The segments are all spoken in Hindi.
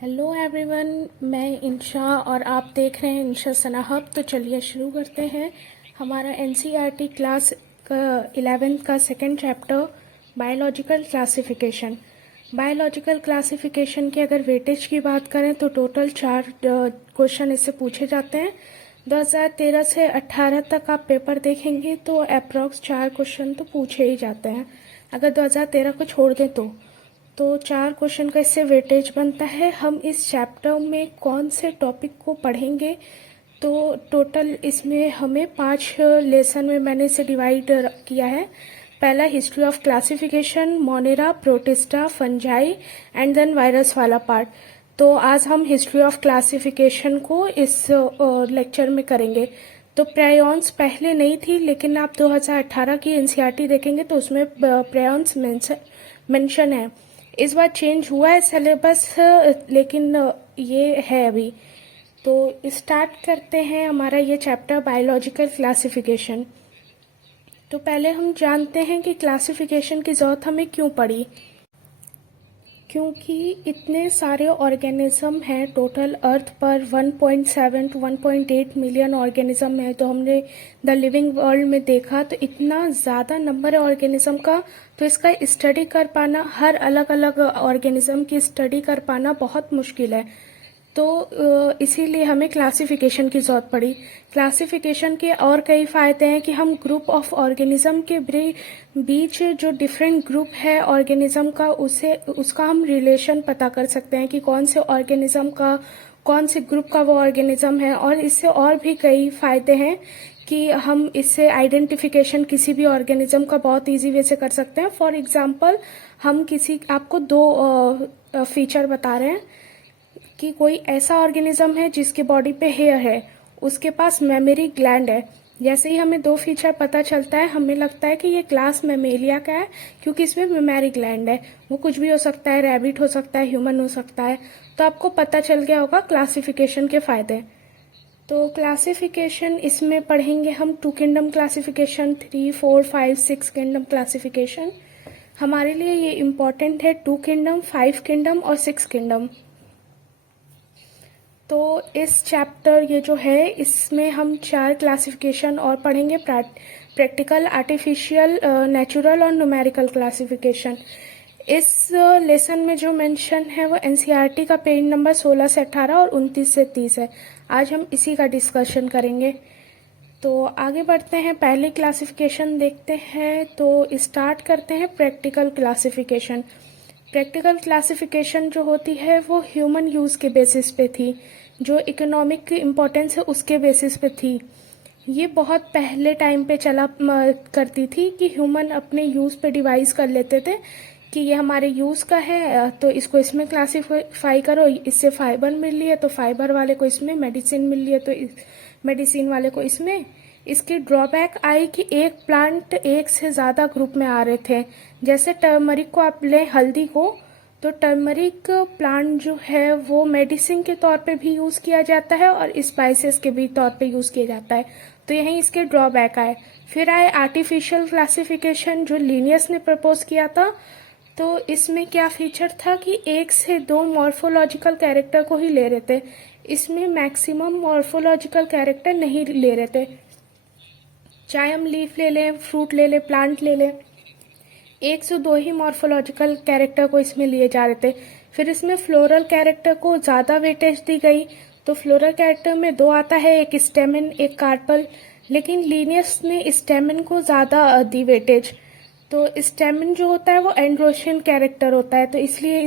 हेलो एवरीवन, मैं इंशा और आप देख रहे हैं इंशा सना हब। तो चलिए शुरू करते हैं हमारा एनसीईआरटी क्लास 11th का second chapter biological classification. Biological classification की अगर वेटेज की बात करें तो टोटल 4 क्वेश्चन इससे पूछे जाते हैं। 2013 से 18 तक आप पेपर देखेंगे तो अप्रॉक्स 4 क्वेश्चन तो पूछे ही जाते हैं। अगर 2013 को छोड़ दें तो 4 क्वेश्चन का इससे वेटेज बनता है। हम इस चैप्टर में कौन से टॉपिक को पढ़ेंगे तो टोटल इसमें हमें 5 लेसन में मैंने इसे डिवाइड किया है। पहला history of classification, Monera, Protista, Fungi and then virus वाला पार्ट। तो आज हम हिस्ट्री ऑफ क्लासिफिकेशन को इस लेक्चर में करेंगे। तो प्रायोन्स पहले नहीं थी, लेकिन आप 2018 की एनसीईआरटी देखेंगे तो उसमें प्रायोन्स मेंशन है। इस बार चेंज हुआ है सिलेबस, लेकिन ये है अभी। तो स्टार्ट करते हैं हमारा ये चैप्टर बायोलॉजिकल क्लासिफिकेशन। तो पहले हम जानते हैं कि क्लासिफिकेशन की ज़रूरत हमें क्यों पड़ी। क्योंकि इतने सारे ऑर्गेनिज्म हैं, टोटल अर्थ पर 1.7 to 1.8 मिलियन ऑर्गेनिज्म है। तो हमने द लिविंग वर्ल्ड में देखा तो इतना ज़्यादा नंबर है ऑर्गेनिज्म का, तो इसका स्टडी कर पाना, हर अलग अलग ऑर्गेनिज्म की स्टडी कर पाना बहुत मुश्किल है। तो इसीलिए हमें क्लासिफिकेशन की ज़रूरत पड़ी। क्लासिफिकेशन के और कई फ़ायदे हैं कि हम ग्रुप ऑफ ऑर्गेनिज्म के बीच जो डिफरेंट ग्रुप है ऑर्गेनिज्म का, उसका हम रिलेशन पता कर सकते हैं कि कौन से ऑर्गेनिज्म का, कौन से ग्रुप का वो ऑर्गेनिज्म है। और इससे और भी कई फ़ायदे हैं कि हम इससे आइडेंटिफिकेशन किसी भी ऑर्गेनिज्म का बहुत इजी वे से कर सकते हैं। फॉर एग्जांपल, हम आपको 2 फीचर बता रहे हैं कि कोई ऐसा ऑर्गेनिज्म है जिसके बॉडी पे हेयर है, उसके पास मेमोरी ग्लैंड है। जैसे ही हमें 2 फीचर पता चलता है, हमें लगता है कि ये क्लास मेमेलिया का है, क्योंकि इसमें मेमोरी ग्लैंड है। वो कुछ भी हो सकता है, रैबिट हो सकता है, ह्यूमन हो सकता है। तो आपको पता चल गया होगा क्लासिफिकेशन के फायदे। तो क्लासिफिकेशन इसमें पढ़ेंगे हम 2 किंगडम क्लासिफिकेशन, 3, 4, 5, 6 किंगडम क्लासिफिकेशन। हमारे लिए ये इम्पॉर्टेंट है 2 किंगडम, 5 किंगडम और 6 किंगडम। तो इस चैप्टर ये जो है, इसमें हम 4 क्लासिफिकेशन और पढ़ेंगे, प्रैक्टिकल, आर्टिफिशियल, नेचुरल और न्यूमेरिकल क्लासिफिकेशन। इस लेसन में जो मेंशन है वो एनसीईआरटी का पेज नंबर 16 से 18 और 29 से 30 है। आज हम इसी का डिस्कशन करेंगे। तो आगे बढ़ते हैं, पहले क्लासिफिकेशन देखते हैं। तो स्टार्ट करते हैं प्रैक्टिकल क्लासिफिकेशन। प्रैक्टिकल क्लासिफिकेशन जो होती है वो ह्यूमन यूज़ के बेसिस पे थी, जो इकोनॉमिक इम्पोर्टेंस है उसके बेसिस पे थी। ये बहुत पहले टाइम पे चला करती थी कि ह्यूमन अपने यूज़ पे डिवाइस कर लेते थे कि ये हमारे यूज़ का है, तो इसको इसमें क्लासिफाई करो। इससे फाइबर मिल रही है तो फाइबर वाले को इसमें, मेडिसिन मिल रही है तो मेडिसिन वाले को इसमें। इसकी ड्रॉबैक आई कि एक प्लांट एक से ज़्यादा ग्रुप में आ रहे थे। जैसे टर्मरिक को आप लें, हल्दी को, तो टर्मरिक प्लांट जो है वो मेडिसिन के तौर पे भी यूज़ किया जाता है और स्पाइसेस के भी तौर पे यूज़ किया जाता है। तो यहीं इसके ड्रॉबैक आए। फिर आए आर्टिफिशियल क्लासिफिकेशन, जो लीनियस ने प्रपोज किया था। तो इसमें क्या फीचर था कि 1 से 2 मॉर्फोलॉजिकल कैरेक्टर को ही ले रहे थे, इसमें मैक्सिमम मॉर्फोलॉजिकल कैरेक्टर नहीं ले रहे थे। चाहे हम लीफ ले लें, फ्रूट ले लें, प्लांट ले लें, 1 से 2 ही मॉर्फोलॉजिकल कैरेक्टर को इसमें लिए जा रहे थे। फिर इसमें फ्लोरल कैरेक्टर को ज़्यादा वेटेज दी गई। तो फ्लोरल कैरेक्टर में 2 आता है, एक स्टेमन, एक कार्पल। लेकिन लीनियस ने स्टेमन को ज़्यादा दी वेटेज। तो स्टेमन जो होता है वो एंड्रोशियन कैरेक्टर होता है, तो इसलिए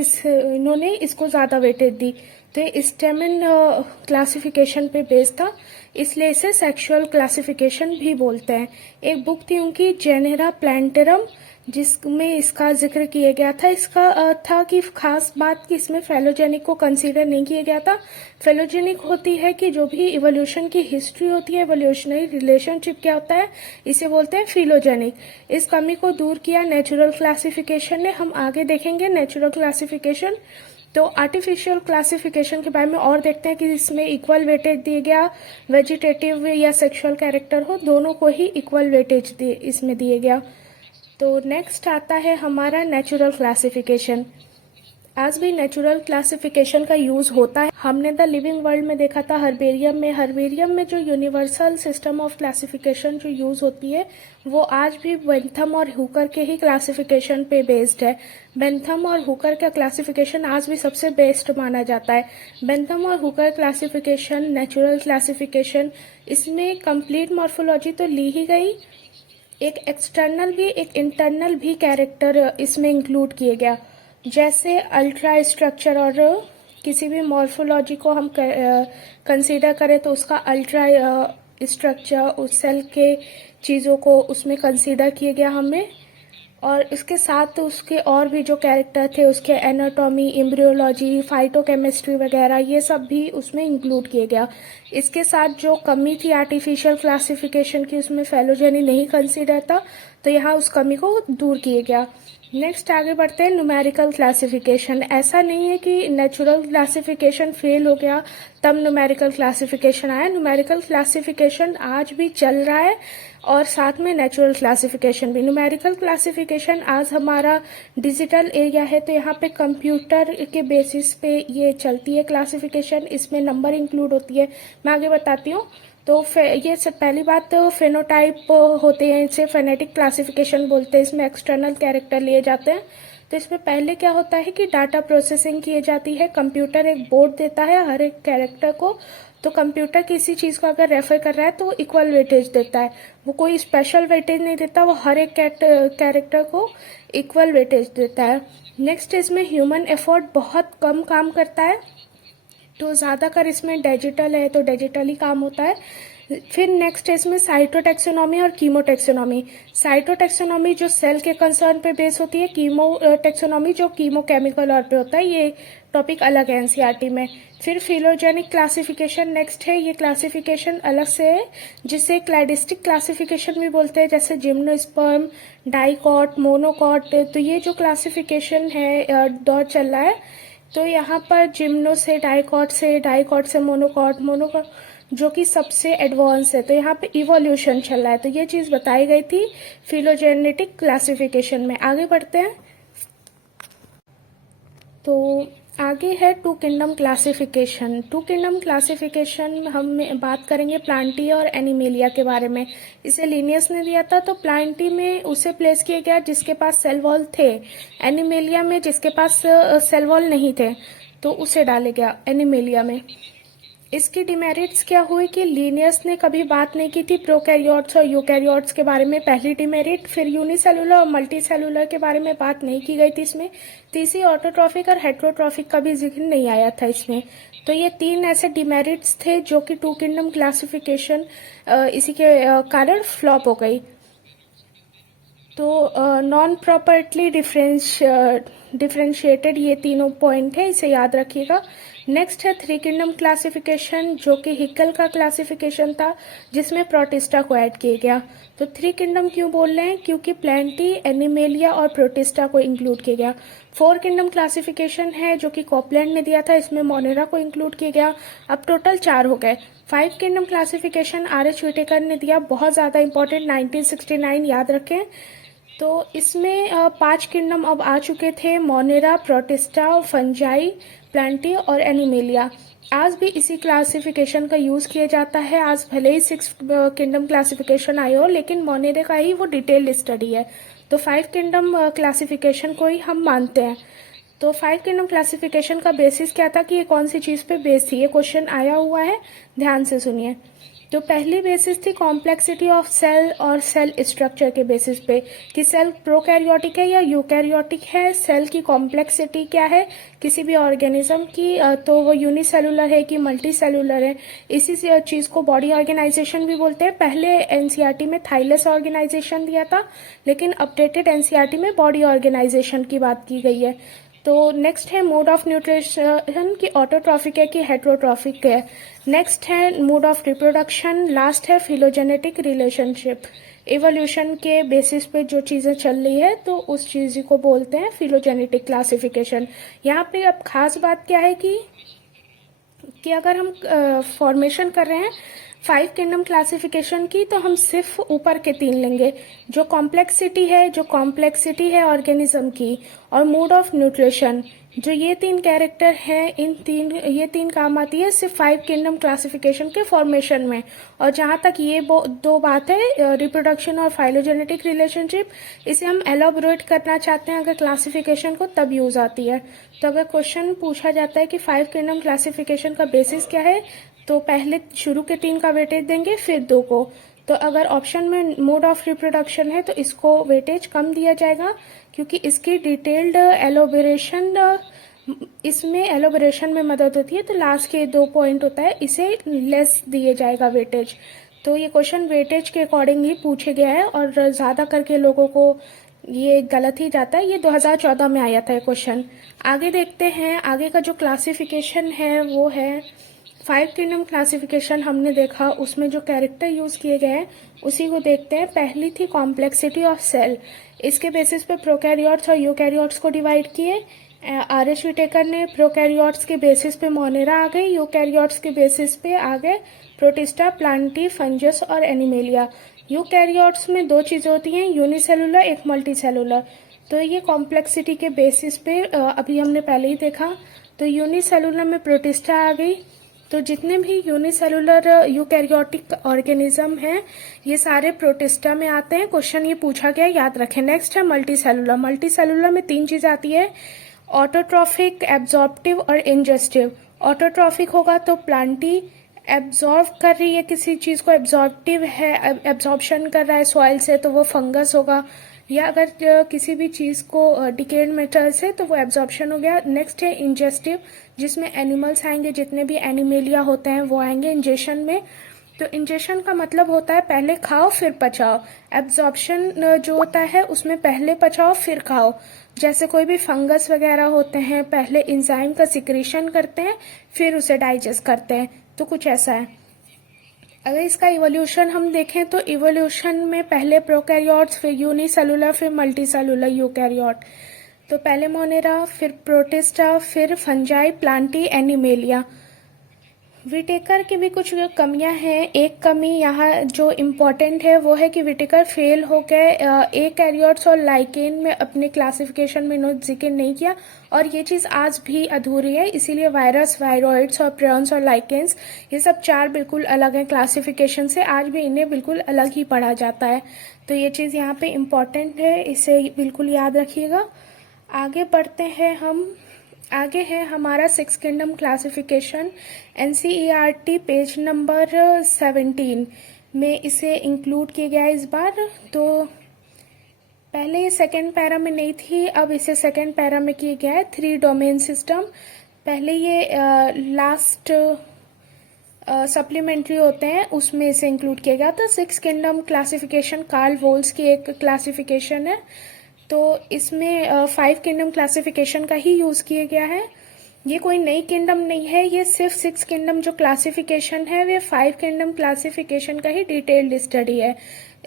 इन्होंने इसको ज़्यादा वेटेज दी। तो ये स्टेमन क्लासिफिकेशन पे बेस्ड था, इसलिए इसे सेक्सुअल क्लासिफिकेशन भी बोलते हैं। एक बुक थी उनकी, जेनेरा प्लांटेरम, जिसमें इसका जिक्र किया गया था। इसका था कि खास बात कि इसमें फेलोजेनिक को कंसीडर नहीं किया गया था। फेलोजेनिक होती है कि जो भी इवोल्यूशन की हिस्ट्री होती है, इवोल्यूशनरी रिलेशनशिप क्या होता है, इसे बोलते हैं फिलोजेनिक। इस कमी को दूर किया नेचुरल क्लासिफिकेशन ने। हम आगे देखेंगे नेचुरल क्लासिफिकेशन। तो आर्टिफिशियल क्लासिफिकेशन के बारे में और देखते हैं कि इसमें इक्वल वेटेज दिया गया, वेजिटेटिव या सेक्सुअल कैरेक्टर हो, दोनों को ही इक्वल वेटेज इसमें दिया गया। तो नेक्स्ट आता है हमारा नेचुरल क्लासिफिकेशन। आज भी नेचुरल क्लासिफिकेशन का यूज होता है। हमने द लिविंग वर्ल्ड में देखा था हर्बेरियम में जो यूनिवर्सल सिस्टम ऑफ क्लासिफिकेशन जो यूज होती है वो आज भी बेंथम और हुकर के ही क्लासिफिकेशन पे बेस्ड है। बेंथम और हुकर का क्लासिफिकेशन आज भी सबसे बेस्ट माना जाता है। बेंथम और हुकर क्लासिफिकेशन, नेचुरल क्लासिफिकेशन, इसमें कंप्लीट मॉर्फोलॉजी तो ली ही गई, एक एक्सटर्नल भी एक इंटरनल भी कैरेक्टर इसमें इंक्लूड किए गया। जैसे अल्ट्रा स्ट्रक्चर और किसी भी मॉर्फोलॉजी को हम कंसीडर करें तो उसका अल्ट्रा स्ट्रक्चर, उस सेल के चीज़ों को उसमें कंसीडर किए गया हमें, और इसके साथ उसके और भी जो कैरेक्टर थे उसके एनाटॉमी, एम्ब्रियोलॉजी, फाइटोकेमिस्ट्री वगैरह ये सब भी उसमें इंक्लूड किए गया। इसके साथ जो कमी थी आर्टिफिशियल क्लासिफिकेशन की, उसमें फेलोजेनी नहीं कंसीडर था, तो यहाँ उस कमी को दूर किया गया। नेक्स्ट आगे बढ़ते हैं न्यूमेरिकल क्लासिफिकेशन। ऐसा नहीं है कि नेचुरल क्लासिफिकेशन फेल हो गया तब न्यूमेरिकल क्लासिफिकेशन आया। न्यूमेरिकल क्लासिफिकेशन आज भी चल रहा है और साथ में नेचुरल क्लासिफिकेशन भी। न्यूमेरिकल क्लासिफिकेशन आज हमारा डिजिटल एरिया है, तो यहाँ पे कंप्यूटर के बेसिस पे ये चलती है क्लासिफिकेशन, इसमें नंबर इंक्लूड होती है। मैं आगे बताती हूँ। तो ये सब पहली बात तो फेनोटाइप होते हैं, इसे फेनेटिक क्लासिफिकेशन बोलते हैं। इसमें एक्सटर्नल कैरेक्टर लिए जाते हैं। तो इसमें पहले क्या होता है कि डाटा प्रोसेसिंग की जाती है। कंप्यूटर एक बोर्ड देता है हर एक कैरेक्टर को, तो कंप्यूटर किसी चीज़ को अगर रेफर कर रहा है तो इक्वल वेटेज देता है। वो कोई स्पेशल वेटेज नहीं देता, वो हर एक कैरेक्टर को इक्वल वेटेज देता है। नेक्स्ट इसमें ह्यूमन एफर्ट बहुत कम काम करता है, तो ज़्यादातर इसमें डिजिटल है तो डिजिटल ही काम होता है। फिर नेक्स्ट है इसमें साइटोटैक्सोनॉमी और कीमोटैक्सोनॉमी। साइटोटैक्सोनॉमी जो सेल के कंसर्न पे बेस होती है, कीमोटैक्सोनॉमी जो कीमोकेमिकल और पे होता है। ये टॉपिक अलग है एनसीईआरटी में। फिर फिलोजेनिक क्लासिफिकेशन नेक्स्ट है। ये क्लासिफिकेशन अलग से है जिसे क्लैडिस्टिक क्लासिफिकेशन भी बोलते हैं, जैसे जिम्नोस्पर्म, डाइकॉट, मोनोकॉट। तो ये जो क्लासिफिकेशन है दौर चल रहा है, तो यहाँ पर जिम्नो से डाइकॉट से मोनोकॉट जो कि सबसे एडवांस है, तो यहाँ पे इवोल्यूशन चल रहा है। तो ये चीज़ बताई गई थी फिलोजेनेटिक क्लासिफिकेशन में। आगे बढ़ते हैं। तो आगे है two kingdom classification. Two kingdom classification हम बात करेंगे प्लांटी और एनिमेलिया के बारे में। इसे लिनियस ने दिया था, तो प्लांटी में उसे प्लेस किया गया जिसके पास सेल वॉल थे। एनिमेलिया में जिसके पास सेल वॉल नहीं थे, तो उसे डाले गया एनिमेलिया में। इसकी डिमेरिट्स क्या हुई कि लीनियस ने कभी बात नहीं की थी प्रोकैरियोट्स और यूकैरियोट्स के बारे में, पहली डिमेरिट। फिर यूनिसेलुलर और मल्टी सेलुलर के बारे में बात नहीं की गई थी इसमें। तीसरी ऑटोट्रॉफिक और हेट्रोट्रॉफिक का भी जिक्र नहीं आया था इसमें। तो ये तीन ऐसे डिमेरिट्स थे जो कि टू किंगडम क्लासिफिकेशन इसी के कारण फ्लॉप हो गई। तो नॉन प्रॉपर्टली डिफ्रेंशिएटेड ये तीनों पॉइंट है, इसे याद रखिएगा। नेक्स्ट है थ्री किंगडम क्लासिफिकेशन, जो कि हिकल का क्लासिफिकेशन था जिसमें प्रोटिस्टा को ऐड किया गया। तो थ्री किंगडम क्यों बोल रहे हैं, क्योंकि प्लेंटी, एनिमेलिया और प्रोटिस्टा को इंक्लूड किया गया। फोर किंगडम क्लासिफिकेशन है जो कि कॉपलैंड ने दिया था, इसमें मोनेरा को इंक्लूड किया गया। अब टोटल 4 हो गए। Five kingdom classification R H. Whittaker ने दिया, बहुत ज़्यादा इंपॉर्टेंट, 1969 याद रखें। तो इसमें 5 किंगडम अब आ चुके थे, मोनेरा, प्रोटिस्टा, फंजाई, प्लांटी और एनिमेलिया। आज भी इसी क्लासिफिकेशन का यूज़ किया जाता है। आज भले ही 6 किंगडम क्लासिफिकेशन आए हो, लेकिन मोनेरे का ही वो डिटेल्ड स्टडी है। तो 5 किंगडम क्लासिफिकेशन को ही हम मानते हैं। तो 5 किंगडम क्लासिफिकेशन का बेसिस क्या था कि ये कौन सी चीज़ पे बेस थी, ये क्वेश्चन आया हुआ है, ध्यान से सुनिए। तो पहली बेसिस थी कॉम्प्लेक्सिटी ऑफ सेल और सेल स्ट्रक्चर के बेसिस पे कि सेल प्रोकैरियोटिक है या यूकैरियोटिक है, सेल की कॉम्प्लेक्सिटी क्या है किसी भी ऑर्गेनिज्म की, तो वो यूनिसेलुलर है कि मल्टी सेलुलर है। इसी चीज़ को बॉडी ऑर्गेनाइजेशन भी बोलते हैं। पहले एनसीईआरटी में थाइलस ऑर्गेनाइजेशन दिया था, लेकिन अपडेटेड एनसीईआरटी में बॉडी ऑर्गेनाइजेशन की बात की गई है। तो नेक्स्ट है मोड ऑफ न्यूट्रिशन की ऑटोट्रॉफिक है कि हेट्रोट्रॉफिक है। नेक्स्ट है मोड ऑफ रिप्रोडक्शन। लास्ट है फिलोजेनेटिक रिलेशनशिप। एवोल्यूशन के बेसिस पे जो चीज़ें चल रही है तो उस चीज़ को बोलते हैं फिलोजेनेटिक क्लासिफिकेशन। यहाँ पे अब खास बात क्या है कि अगर हम फॉर्मेशन कर रहे हैं, फाइव किंगडम क्लासिफिकेशन की, तो हम सिर्फ ऊपर के तीन लेंगे, जो कॉम्प्लेक्सिटी है ऑर्गेनिज्म की, और मोड ऑफ न्यूट्रिशन, जो ये तीन कैरेक्टर हैं, ये तीन काम आती है सिर्फ फाइव किंगडम क्लासिफिकेशन के फॉर्मेशन में। और जहाँ तक ये दो बात है, रिप्रोडक्शन और फाइलोजेनेटिक रिलेशनशिप, इसे हम एलोबोरेट करना चाहते हैं अगर क्लासिफिकेशन को, तब यूज आती है। तो अगर क्वेश्चन पूछा जाता है कि फाइव किंगडम क्लासिफिकेशन का बेसिस क्या है, तो पहले शुरू के तीन का वेटेज देंगे, फिर दो को। तो अगर ऑप्शन में मोड ऑफ रिप्रोडक्शन है तो इसको वेटेज कम दिया जाएगा, क्योंकि इसकी डिटेल्ड इसमें एलोबरेशन में मदद होती है। तो लास्ट के 2 पॉइंट होता है, इसे लेस दिए जाएगा वेटेज। तो ये क्वेश्चन वेटेज के अकॉर्डिंग ही पूछे गया है, और ज़्यादा करके लोगों को ये गलत ही जाता है। ये 2014 में आया था ये क्वेश्चन। आगे देखते हैं, आगे का जो क्लासिफिकेशन है वो है फाइव किंगडम क्लासिफिकेशन। हमने देखा उसमें जो कैरेक्टर यूज किए गए हैं उसी को देखते हैं। पहली थी कॉम्प्लेक्सिटी ऑफ सेल, इसके बेसिस पे प्रोकैरियोट्स और यूकैरियोट्स को डिवाइड किए। आर.एच. विटेकर ने प्रोकैरियोट्स के बेसिस पे मोनेरा आ गए, यूकैरियोट्स के बेसिस पे आ गए प्रोटिस्टा, प्लांटी, फंजस और एनिमेलिया। यूकैरियोट्स में दो चीज़ें होती हैं, यूनिसेलुलर, एक मल्टीसेलुलर। तो ये कॉम्प्लेक्सिटी के बेसिस पे अभी हमने पहले ही देखा। तो यूनिसेलुलर में प्रोटिस्टा आ गई। तो जितने भी यूनिसेलुलर यूकैरियोटिक ऑर्गेनिज्म हैं ये सारे प्रोटिस्टा में आते हैं। क्वेश्चन ये पूछा गया, याद रखें। नेक्स्ट है मल्टीसेलुलर। मल्टीसेलुलर में तीन चीज़ आती है, ऑटोट्रॉफिक, एब्जॉर्प्टिव और इंजेस्टिव। ऑटोट्रॉफिक होगा तो प्लांटी एब्जॉर्व कर रही है किसी चीज़ को, एब्जॉर्प्टिव है, एब्जॉर्प्शन कर रहा है सॉइल से, तो वो फंगस होगा। या अगर किसी भी चीज़ को डिकेड मेटल से, तो वो एब्जॉर्प्शन हो गया। नेक्स्ट है इंजेस्टिव, जिसमें एनिमल्स आएंगे, जितने भी एनिमेलिया होते हैं वो आएंगे इंजेशन में। तो इंजेशन का मतलब होता है पहले खाओ फिर पचाओ। एब्जॉर्प्शन जो होता है उसमें पहले पचाओ फिर खाओ। जैसे कोई भी फंगस वगैरह होते हैं, पहले इंजाइम का सिक्रीशन करते हैं फिर उसे डाइजेस्ट करते हैं, तो कुछ ऐसा है। अगर इसका इवोल्यूशन हम देखें तो इवोल्यूशन में पहले प्रोकैरियोट्स, फिर यूनिसेलुलर, फिर मल्टीसेलुलर यूकैरियोट। तो पहले मोनेरा, फिर प्रोटिस्टा, फिर फंजाई, प्लांटी, एनिमेलिया। विटेकर की भी कुछ कमियां हैं। एक कमी यहाँ जो इम्पोर्टेंट है वो है कि विटेकर फेल हो गए, कैरियोट्स और लाइकेन में अपने क्लासिफिकेशन में इन्होंने जिक्र नहीं किया, और ये चीज़ आज भी अधूरी है। इसीलिए वायरस, वायरॉइड्स और प्रियॉन्स और लाइकेन्स, ये सब चार बिल्कुल अलग हैं क्लासिफिकेशन से, आज भी इन्हें बिल्कुल अलग ही पढ़ा जाता है। तो ये चीज़ यहाँ पे इम्पॉर्टेंट है, इसे बिल्कुल याद रखिएगा। आगे बढ़ते हैं हम। आगे है हमारा six kingdom classification, NCERT page number 17 में इसे इंक्लूड किया गया है इस बार। तो पहले ये सेकेंड पैरा में नहीं थी, अब इसे सेकेंड पैरा में किया गया है। 3 डोमेन सिस्टम, पहले ये लास्ट सप्लीमेंट्री होते हैं उसमें इसे इंक्लूड किया गया था। सिक्स किंगडम क्लासिफिकेशन कार्ल वोल्स की एक क्लासिफिकेशन है, तो इसमें 5 किंगडम क्लासिफिकेशन का ही यूज़ किया गया है। ये कोई नई किंगडम नहीं है, ये सिर्फ 6 किंगडम जो क्लासिफिकेशन है वे 5 किंगडम क्लासिफिकेशन का ही डिटेल्ड स्टडी है।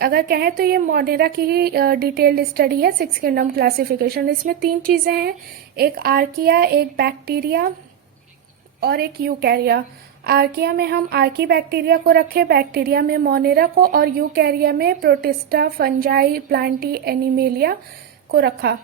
अगर कहें तो ये मोनेरा की ही डिटेल्ड स्टडी है 6 किंगडम क्लासिफिकेशन। इसमें 3 चीज़ें हैं, एक आर्किया, एक बैक्टीरिया और एक यूकैरिया। आर्किया में हम आर्की बैक्टीरिया को रखे, बैक्टीरिया में मोनेरा को, और यूकैरिया में प्रोटिस्टा, फंजाई, प्लांटी, एनिमेलिया को रखा।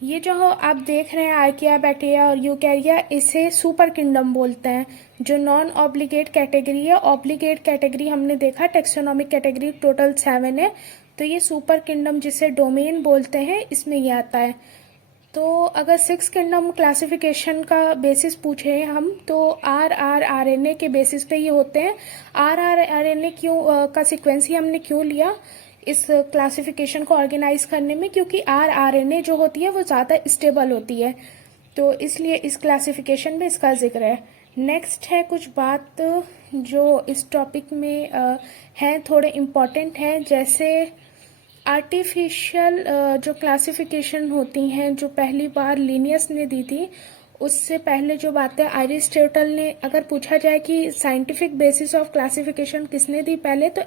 ये जो आप देख रहे हैं आर्किया, बैक्टीरिया और यूकैरिया, इसे सुपर किंगडम बोलते हैं, जो नॉन ऑब्लिगेट कैटेगरी है। ऑब्लिगेट कैटेगरी हमने देखा, टेक्सोनॉमिक कैटेगरी टोटल 7 है, तो ये सुपर किंगडम जिसे डोमेन बोलते हैं इसमें ये आता है। तो अगर 6 किंगडम क्लासिफिकेशन का बेसिस पूछे हम, तो RNA के बेसिस पे ये होते हैं। RNA क्यों का सीक्वेंस ही हमने क्यों लिया इस क्लासिफिकेशन को ऑर्गेनाइज करने में, क्योंकि RNA जो होती है वो ज़्यादा स्टेबल होती है, तो इसलिए इस क्लासिफिकेशन में इसका जिक्र है। नेक्स्ट है कुछ बात जो इस टॉपिक में हैं, थोड़े इम्पॉर्टेंट हैं, जैसे आर्टिफिशियल जो क्लासिफिकेशन होती हैं जो पहली बार लिनियस ने दी थी, उससे पहले जो बातें अरिस्टोटल ने, अगर पूछा जाए कि साइंटिफिक बेसिस ऑफ क्लासिफिकेशन किसने दी पहले, तो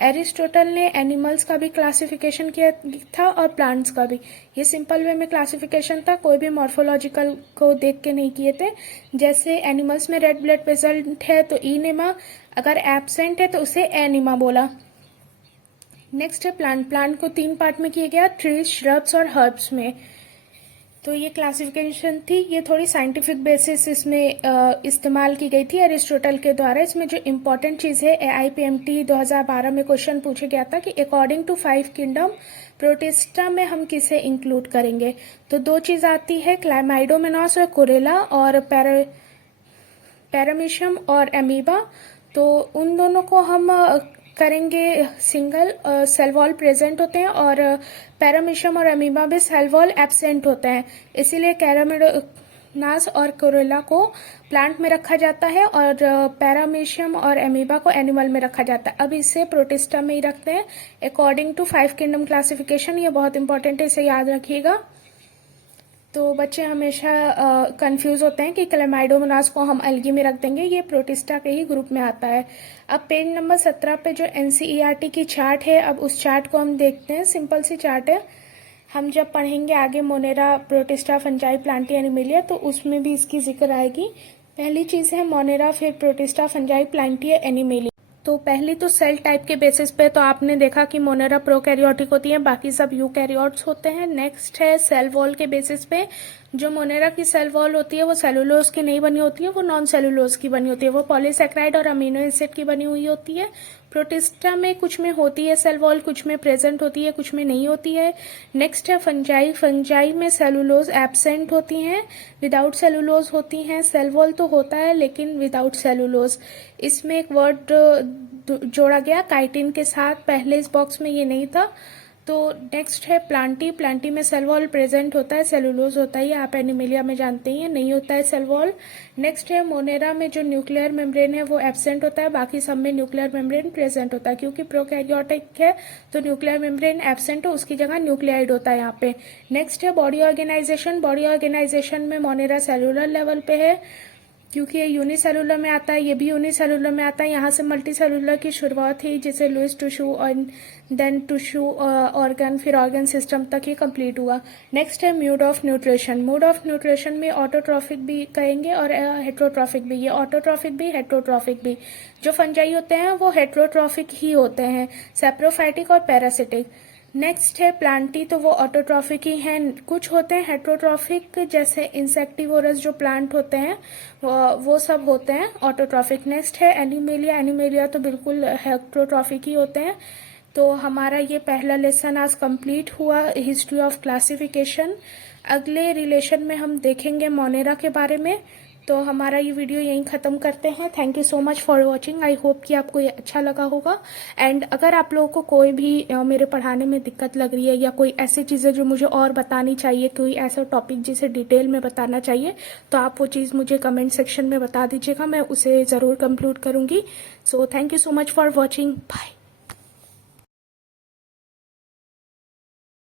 एरिस्टोटल ने एनिमल्स का भी क्लासिफिकेशन किया था और प्लांट्स का भी। ये सिंपल वे में क्लासिफिकेशन था, कोई भी मॉर्फोलॉजिकल को देख के नहीं किए थे। जैसे एनिमल्स में रेड ब्लड प्रेजेंट है तो इनेमा, अगर एब्सेंट है तो उसे एनिमा बोला। नेक्स्ट है प्लांट को 3 पार्ट में किया गया, ट्रीज, श्रब्स और हर्ब्स में। तो ये क्लासिफिकेशन थी, ये थोड़ी साइंटिफिक बेसिस इसमें इस्तेमाल की गई थी अरिस्टोटल के द्वारा। इसमें जो इम्पोर्टेंट चीज़ है, AIPMT 2012 में क्वेश्चन पूछा गया था कि अकॉर्डिंग टू 5 किंगडम प्रोटिस्टा में हम किसे इंक्लूड करेंगे। तो 2 चीज़ आती है, क्लाइमाइडोमोनास और कोरेला, और पैरामीशियम और एमीबा। तो उन दोनों को हम करेंगे सिंगल, सेल वॉल प्रेजेंट होते हैं, और पैरामीशियम और अमीबा में सेल वॉल एब्सेंट होते हैं। इसीलिए कैरामिडोनास और कोरेला को प्लांट में रखा जाता है और पैरामीशियम और अमीबा को एनिमल में रखा जाता है। अब इसे प्रोटिस्टा में ही रखते हैं अकॉर्डिंग टू 5 किंगडम क्लासिफिकेशन। ये बहुत इंपॉर्टेंट है, इसे याद रखिएगा। तो बच्चे हमेशा कंफ्यूज होते हैं कि क्लेमाइडोमोनास को हम एल्गी में रख देंगे, ये प्रोटिस्टा के ही ग्रुप में आता है। अब पेज नंबर 17 पे जो NCERT की चार्ट है, अब उस चार्ट को हम देखते हैं। सिंपल सी चार्ट है, हम जब पढ़ेंगे आगे Monera, Protista, fungi, Plantae, animalia, तो उसमें भी इसकी जिक्र आएगी। पहली चीज़ है मोनेरा, फिर प्रोटिस्टा, फंजाई, प्लांटी, एनिमेलिया। तो पहली तो सेल टाइप के बेसिस पे तो आपने देखा कि मोनेरा प्रोकैरियोटिक होती है, बाकी सब यूकैरियोट्स होते हैं। नेक्स्ट है सेल वॉल के बेसिस पे, जो मोनेरा की सेल वॉल होती है वो सेलुलोज की नहीं बनी होती है, वो नॉन सेलुलोज की बनी होती है, वो पॉलीसेक्राइड और अमीनो एसिड की बनी हुई होती है। प्रोटिस्टा में कुछ में होती है सेल वॉल, कुछ में प्रेजेंट होती है, कुछ में नहीं होती है। नेक्स्ट है फंजाई में सेलुलोज एब्सेंट होती हैं, विदाउट सेलुलोज होती हैं। सेल वॉल तो होता है लेकिन विदाउट सेलुलोज। इसमें एक वर्ड जोड़ा गया काइटिन के साथ, पहले इस बॉक्स में ये नहीं था। तो नेक्स्ट है प्लांटी में सेल वॉल प्रेजेंट होता है, सेलुलोज होता है, आप एनिमेलिया में जानते ही हैं नहीं होता है सेल वॉल। नेक्स्ट है मोनेरा में जो न्यूक्लियर मेम्ब्रेन है वो एब्सेंट होता है, बाकी सब में न्यूक्लियर मेम्ब्रेन प्रेजेंट होता है। क्योंकि प्रोकैरियोटिक है तो न्यूक्लियर मेम्ब्रेन एब्सेंट हो, उसकी जगह न्यूक्लियाइड होता है यहाँ पे। नेक्स्ट है बॉडी ऑर्गेनाइजेशन में मोनेरा सेलुलर लेवल पे है, क्योंकि ये यूनिसेलुलर में आता है, ये भी यूनिसेलुलर में आता है। यहाँ से मल्टीसेलुलर की शुरुआत हुई, जिसे लुइस टिश्यू और देन टिश्यू ऑर्गन, फिर ऑर्गन सिस्टम तक ही कंप्लीट हुआ। नेक्स्ट है मोड ऑफ न्यूट्रिशन में ऑटोट्रॉफिक भी कहेंगे और हेट्रोट्रॉफिक भी। ये ऑटोट्रॉफिक भी, हेट्रोट्रॉफिक भी। जो फंजाई होते हैं वो हेट्रोट्रॉफिक ही होते हैं, सेप्रोफाइटिक और पैरासिटिक। नेक्स्ट है प्लांटी, तो वो ऑटोट्रॉफिक ही हैं। कुछ होते हैं हेट्रोट्रॉफिक, जैसे इंसेक्टिवोरस जो प्लांट होते हैं वो सब होते हैं ऑटोट्रॉफिक। नेक्स्ट है एनिमेलिया तो बिल्कुल हेट्रोट्रॉफिक ही होते हैं। तो हमारा ये पहला लेसन आज कंप्लीट हुआ, हिस्ट्री ऑफ क्लासिफिकेशन। अगले रिलेशन में हम देखेंगे मोनेरा के बारे में। तो हमारा ये वीडियो यहीं ख़त्म करते हैं। Thank you so much for watching. I hope कि आपको ये अच्छा लगा होगा। एंड अगर आप लोगों को कोई भी मेरे पढ़ाने में दिक्कत लग रही है, या कोई ऐसी चीज़ें जो मुझे और बतानी चाहिए, कोई ऐसा टॉपिक जिसे डिटेल में बताना चाहिए, तो आप वो चीज़ मुझे कमेंट सेक्शन में बता दीजिएगा, मैं उसे ज़रूर कंक्लूड करूँगी। So thank you so much for watching. Bye.